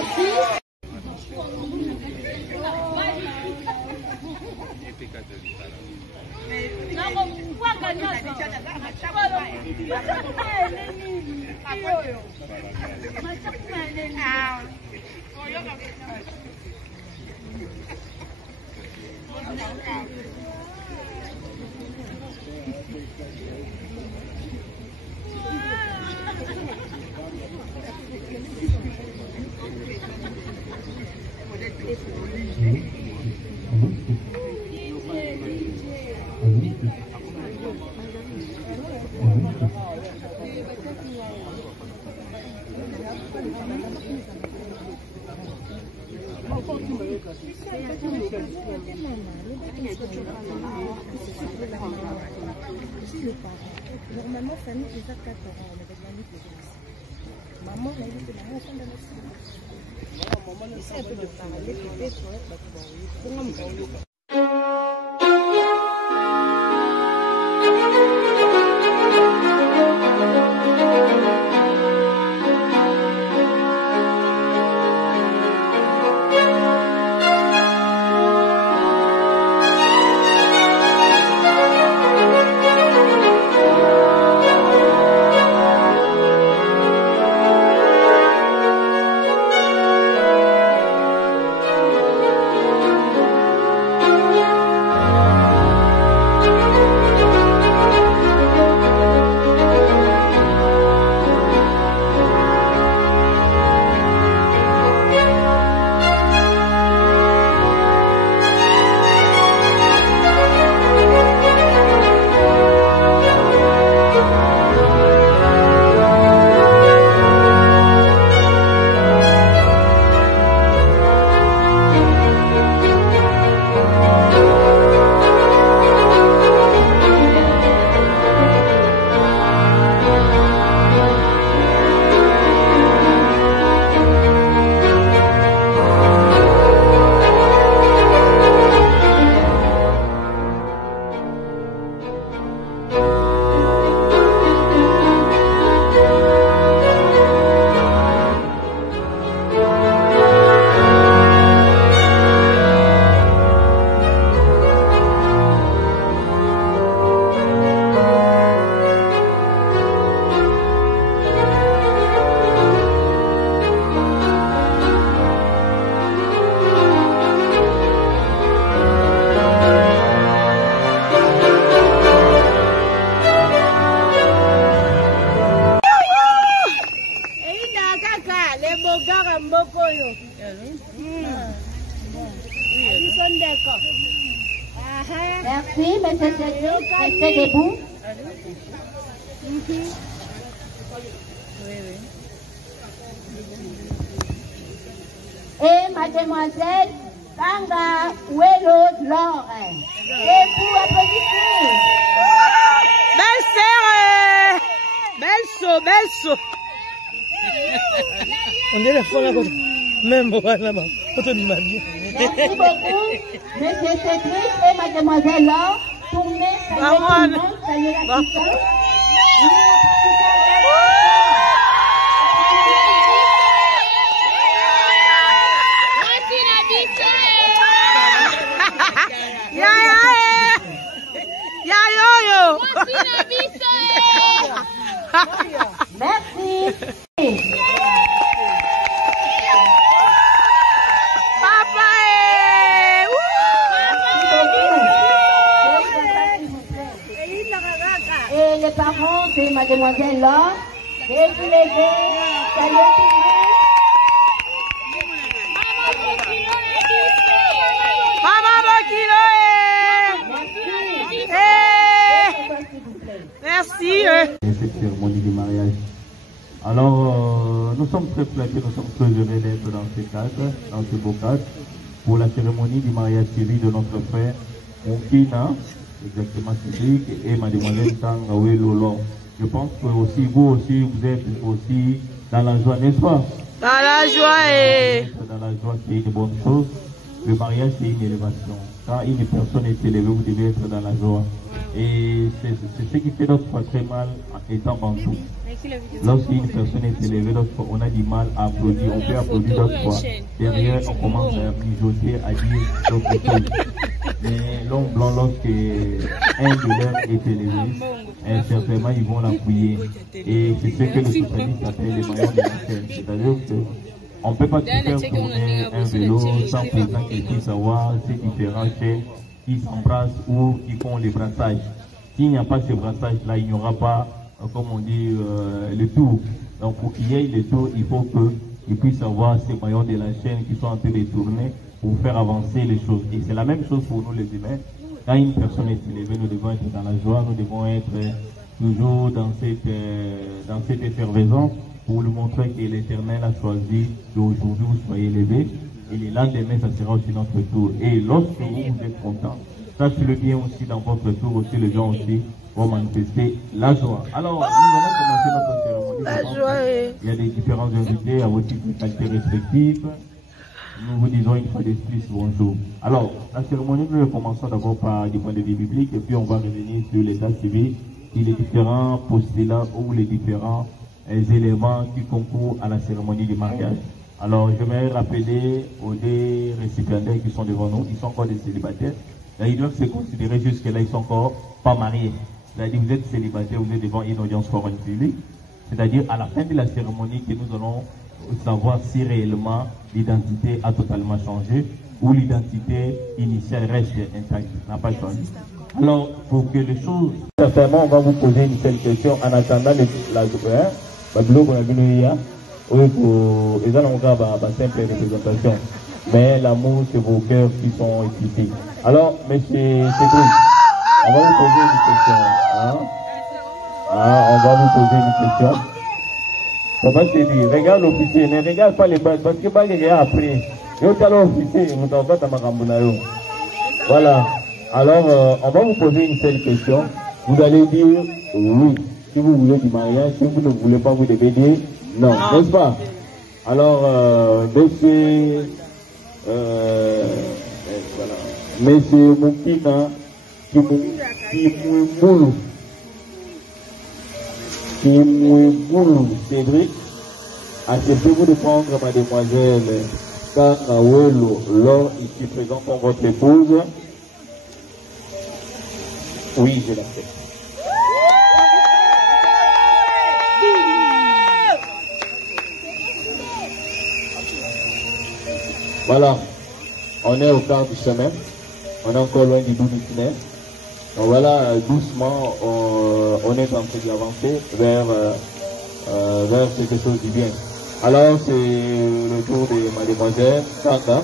Merci. Normalement, ça nous fait 4 ans avec la lutte de maman, elle était dans mon centre de la un peu de parler, peut-être. Merci, monsieur Cédric, restez debout. Et mademoiselle Tanga Ouelo Laure. Et vous applaudissez. Belle sœur, belle saut. On est la fois là, même là-bas. Merci beaucoup, monsieur Cédric et mademoiselle Laure. Tournez, saluez tout le monde, saluez la puissance. Merci. Et les parents de mademoiselle Laure, et vous levez, saluez tout le monde. Merci. Cette cérémonie du mariage. Alors, nous sommes très flattés, nous sommes très heureux d'être dans ce cadre, dans ce beau cadre, pour la cérémonie du mariage civil de notre frère Moukina, exactement Cédric, et mademoiselle Tanga Ouelo Laure. Je pense que aussi vous aussi, vous êtes aussi dans la joie, n'est-ce pas? Dans la joie et... Dans la joie, c'est une bonne chose. Le mariage, c'est une élévation. quand une personne est élevée, vous devez être dans la joie. Et c'est ce qui fait d'autres fois très mal étant en tout. Lorsqu'une personne est élevée, d'autres fois on a du mal à applaudir. On peut applaudir d'autres fois. Derrière, on commence à mijoter, à dire d'autres choses. Mais l'homme blanc, lorsqu'un de leurs est élevé, certainement ils vont l'appuyer. Et c'est ce que le socialiste appelle les maillons de la chaîne. C'est-à-dire qu'on ne peut pas tout faire tourner un vélo sans pourtant qu'il puisse avoir ces différents chaînes qui s'embrassent ou qui font les brassages. S'il n'y a pas ces brassages-là, il n'y aura pas, comme on dit, le tour. Donc pour qu'il y ait le tour, il faut qu'il puisse avoir ces maillons de la chaîne qui sont en train de tourner pour faire avancer les choses. Et c'est la même chose pour nous les humains. Quand une personne est élevée, nous devons être dans la joie, nous devons être toujours dans cette effervescence pour lui montrer que l'Éternel a choisi qu'aujourd'hui vous soyez élevés. Et le lendemain, ça sera aussi notre tour. Et lorsque vous êtes content, sachez-le bien aussi dans votre tour, aussi les gens aussi vont manifester la joie. Alors, nous allons commencer notre cérémonie. La joie est... Il y a des différents invités à vos titres de qualité respectifs. Nous vous disons une fois de plus bonjour. Alors, la cérémonie, nous commençons d'abord par du point de vue biblique et puis on va revenir sur l'état civil et les différents postulats ou les différents éléments qui concourent à la cérémonie du mariage. Alors, je vais rappeler aux deux récipiendaires qui sont devant nous, ils sont encore des célibataires. Là, ils doivent se considérer jusque-là, ils sont encore pas mariés. C'est-à-dire, vous êtes célibataire, vous êtes devant une audience foraine publique. C'est-à-dire, à la fin de la cérémonie, que nous allons savoir si réellement l'identité a totalement changé ou l'identité initiale reste intacte, n'a pas changé. Alors, pour que les choses... Certainement, on va vous poser une seule question en attendant la simple représentation. Mais l'amour, c'est vos cœurs qui sont excités. Alors, monsieur Cédric, on va vous poser une question. Hein? On va vous poser une question. Comment je te dis, regarde l'officier, ne regarde pas les balles, parce que pas les gars après. Yo t'as l'officier, vous t'en faites à Marambunayo. Voilà. Alors, on va vous poser une seule question. Vous allez dire oui. Si vous voulez du mariage, si vous ne voulez pas, vous devez dire non, n'est-ce pas? Alors, monsieur Moukina Kimouboulou Cédric, acceptez-vous de prendre mademoiselle Kanawelo Laure ici présent comme votre épouse? Oui, je l'accepte. Voilà, on est au quart du chemin, on est encore loin du bout du tunnel. Donc voilà, doucement, on est en train d'avancer vers quelque chose du bien. Alors c'est le tour de mademoiselle Kanga.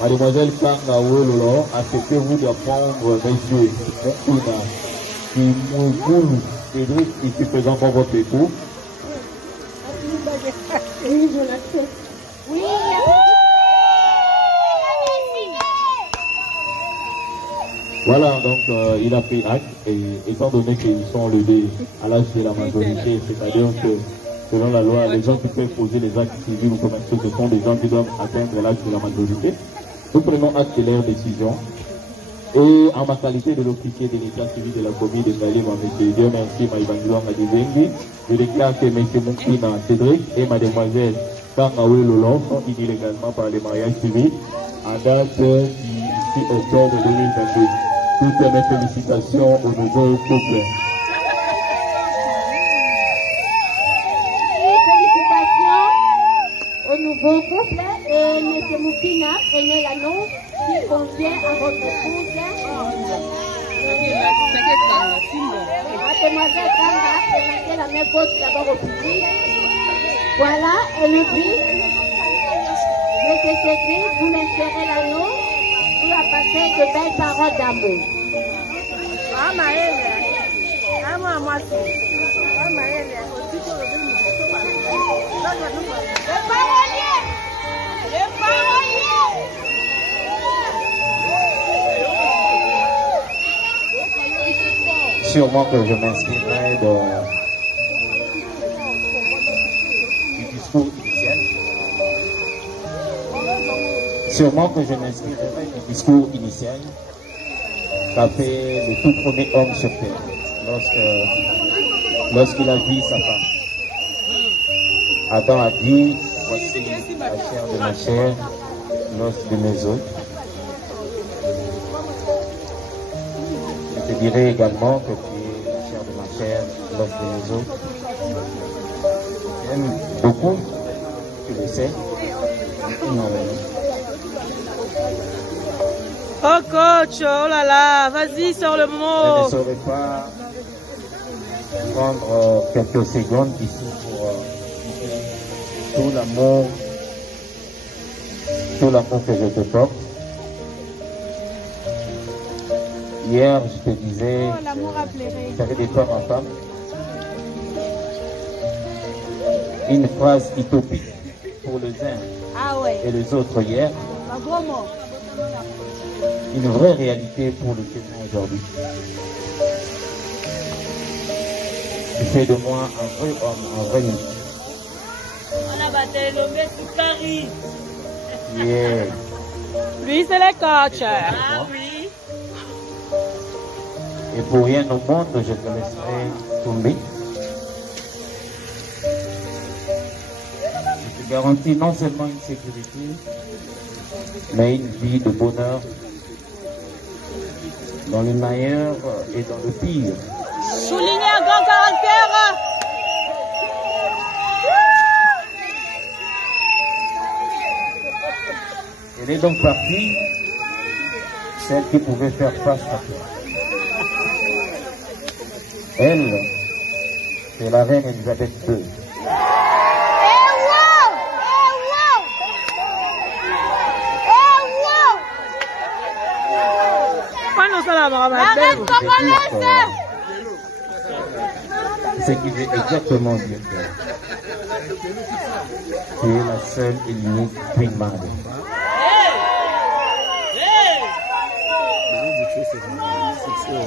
Mademoiselle Kanga Wololo, acceptez-vous de prendre monsieur Moukina Kimouboulou Cédric ici présent pour votre époux? Oui, je l'accepte. Oui, voilà, donc il a pris acte et étant donné qu'ils sont levés à l'âge de la majorité, c'est-à-dire que selon la loi, les gens qui peuvent poser les actes civils ou commerciaux, ce sont des gens qui doivent atteindre l'âge de la majorité. Nous prenons acte de leur décision et en ma qualité de l'officier de l'état civil de la commune de Salim, M. Dieu merci, Maïbanguan Adizengi, je déclare que M. Moukina Cédric et Mademoiselle Kangawe Lolon sont unis légalement par les mariages civils à date du 6 octobre 2022. Toutes mes félicitations au nouveau couple. Félicitations au nouveau couple et M. Moukina prenez l'annonce qui convient à votre épouse. Mademoiselle Kanga, présentez la main gauche d'abord au public. Voilà, et le prix. M. Cédric, vous l'insérez l'annonce. Vous a passé de belles paroles d'amour. Sûrement que je m'inscrirai du discours initial. Sûrement que je m'inscrirai du discours initial. qu'a fait le tout premier homme sur terre lorsqu'il a vu sa femme. Adam a dit, voici la chair de ma chair, l'os de mes os. Je te dirai également que tu es la chair de ma chair, l'os de mes os. J'aime beaucoup, tu le sais. Oh coach, oh là là, vas-y, sors le Je mot. ne saurais pas prendre quelques secondes ici pour tout l'amour que je te porte. Hier, je te disais, je savais des femmes en femme. Une phrase utopique pour les uns et les autres hier. Une vraie réalité pour le témoin aujourd'hui. Tu fais de moi un vrai homme, un vrai homme. Yeah. Lui, c'est le coach. Et pour rien au monde, je te laisserai tomber. Je te garantis non seulement une sécurité, mais une vie de bonheur dans le meilleur et dans le pire. Soulignez un grand caractère. Elle est donc partie, celle qui pouvait faire face à toi. Elle, c'est la reine Elisabeth II. C'est qui veut exactement dire que tu es la seule et l'unique Queen Mother.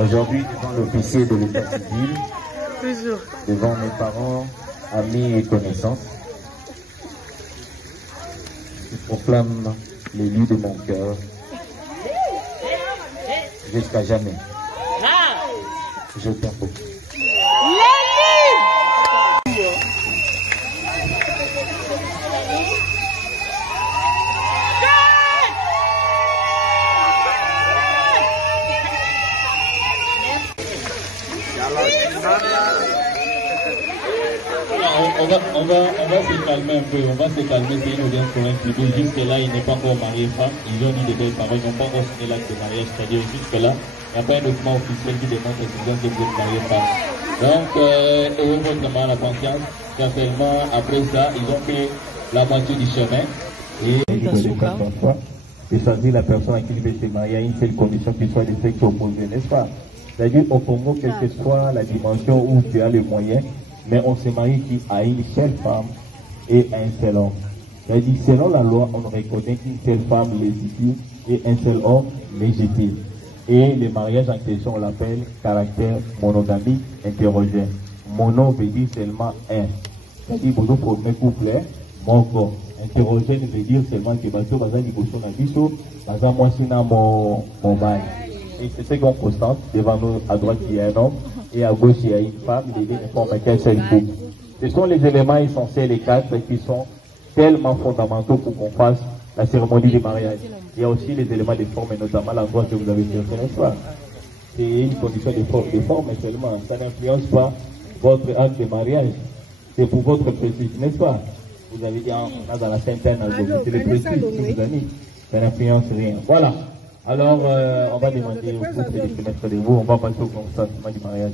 Aujourd'hui, devant l'officier de l'état civil, devant mes parents, amis et connaissances, je proclame l'élu de mon cœur jusqu'à jamais. Je t'aime beaucoup. On va se calmer un peu, on va se calmer, c'est une audience pour un privé. Jusque-là, il n'est pas encore marié femme, ils ont dit des belles paroles, ils n'ont pas encore signé l'acte de mariage, c'est-à-dire jusque-là, il n'y a pas un document officiel qui démontre que vous êtes marié femme. Donc, ayez votre la confiance, certainement, après ça, ils ont fait la moitié du chemin. Et choisir la personne à qui il veut se marier à une seule condition qu'il soit de sexe opposé, n'est-ce pas? C'est-à-dire au Congo, quelle que soit la dimension où tu as les moyens, mais on se marie à une seule femme et à un seul homme. C'est-à-dire, selon la loi, on reconnaît qu'une seule femme légitime et un seul homme légitime. Et le mariage en question, on l'appelle caractère monogamique interrogène. Mono veut dire seulement un. C'est-à-dire, pour nous former couple, mon corps. Interrogène veut dire seulement que bateau, baza liboso na biso, baza mwasi na mon bail. Et c'est ce qu'on constate. Devant nous, à droite, il y a un homme, et à gauche, il y a une femme. Les deux ne forment qu'un seul couple. Ce sont les éléments essentiels, les quatre, qui sont tellement fondamentaux pour qu'on fasse la cérémonie du mariage. Il y a aussi les éléments de forme, et notamment l'endroit que vous avez cherché, n'est-ce pas? C'est une condition de forme seulement. Ça n'influence pas votre acte de mariage. C'est pour votre précis, n'est-ce pas? Vous avez dit, on a dans la Sainte-Anne, c'est le précis, vous avez. Ça n'influence rien. Voilà. Alors, on va demander au couple de se mettre debout. On va passer au consentement du mariage.